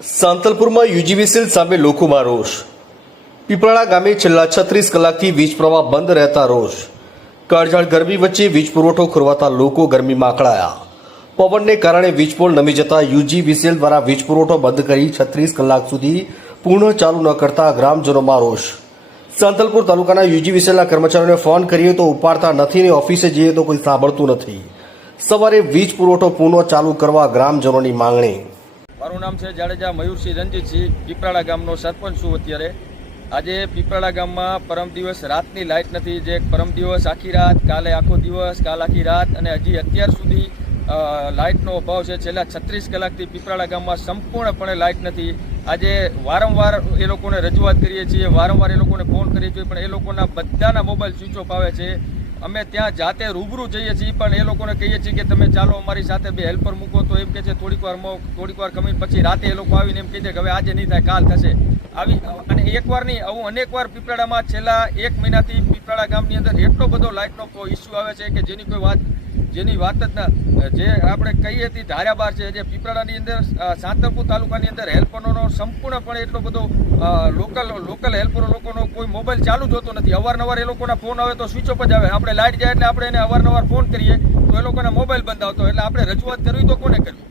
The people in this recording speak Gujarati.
સાંતલપુરમાં યુજીવીસીએલ સામે લોકોમાં રોષ. પીપળાણા ગામે છેલ્લા 36 કલાકથી વીજ પ્રવાહ બંધ રહેતા રોષ. કાળઝાળ ગરમી વચ્ચે વીજ પુરવઠો ખોરવાતા લોકો ગરમીમાં અકળાયા. પવનને કારણે વીજ પોલ નમી જતા યુજીવીસીએલ દ્વારા વીજ પુરવઠો બંધ કરી 36 કલાક સુધી પૂર્ણ ચાલુ ન કરતા ગ્રામજનોમાં રોષ. સાંતલપુર તાલુકાના યુજીવીસીએલના કર્મચારીઓને ફોન કરીએ તો ઉપાડતા નથી ને ઓફિસે જઈએ તો કોઈ સાંભળતું નથી. સવારે વીજ પુરવઠો પૂર્ણ ચાલુ કરવા ગ્રામજનોની માંગણી. મારું નામ છે જાડેજા મયુરસિંહ રણજીતસિંહ. પીપળાણા ગામનો સરપંચ છું અત્યારે. આજે પીપળાણા ગામમાં પરમ દિવસ રાતની લાઇટ નથી. જે પરમ દિવસ આખી રાત, કાલે આખો દિવસ, કાલ આખી રાત અને હજી અત્યાર સુધી લાઇટનો અભાવ છે. છેલ્લા 36 કલાકથી પીપળાણા ગામમાં સંપૂર્ણપણે લાઇટ નથી. આજે વારંવાર એ લોકોને રજૂઆત કરીએ છીએ, વારંવાર એ લોકોને ફોન કરીએ છીએ, પણ એ લોકોના બધાના મોબાઈલ સ્વિચ ઓફ આવે છે. અમે ત્યાં જાતે રૂબરૂ જઈએ છીએ, પણ એ લોકોને કહીએ છીએ કે તમે ચાલો અમારી સાથે બે હેલ્પર મૂકો, તો એમ કહે છે થોડીક વાર કમીને પછી રાતે એ લોકો આવીને એમ કહે છે કે હવે આજે નહીં થાય, કાલ થશે. આવી અને એકવાર નહીં, આવું અનેકવાર પીપળામાં છેલ્લા 1 મહિનાથી પીપળાણા ગામની અંદર એટલો બધો લાઇટનો ઇસ્યુ આવે છે કે જેની વાત જ ના. જે આપણે કહીએ હતી ધાર્યાબાર છે, જે પીપળાની અંદર સાંતલપુર તાલુકાની અંદર હેલ્પરોનો સંપૂર્ણપણે એટલો બધો લોકલ હેલ્પરો લોકોનો કોઈ મોબાઈલ ચાલુ જ હોતો નથી. અવારનવાર એ લોકોના ફોન આવે તો સ્વિચ ઓફ જ આવે. આપણે લાઇટ જાય એટલે આપણે એને અવારનવાર ફોન કરીએ તો એ લોકોના મોબાઈલ બંધ આવતો. એટલે આપણે રજૂઆત કરવી તો કોને કરવી?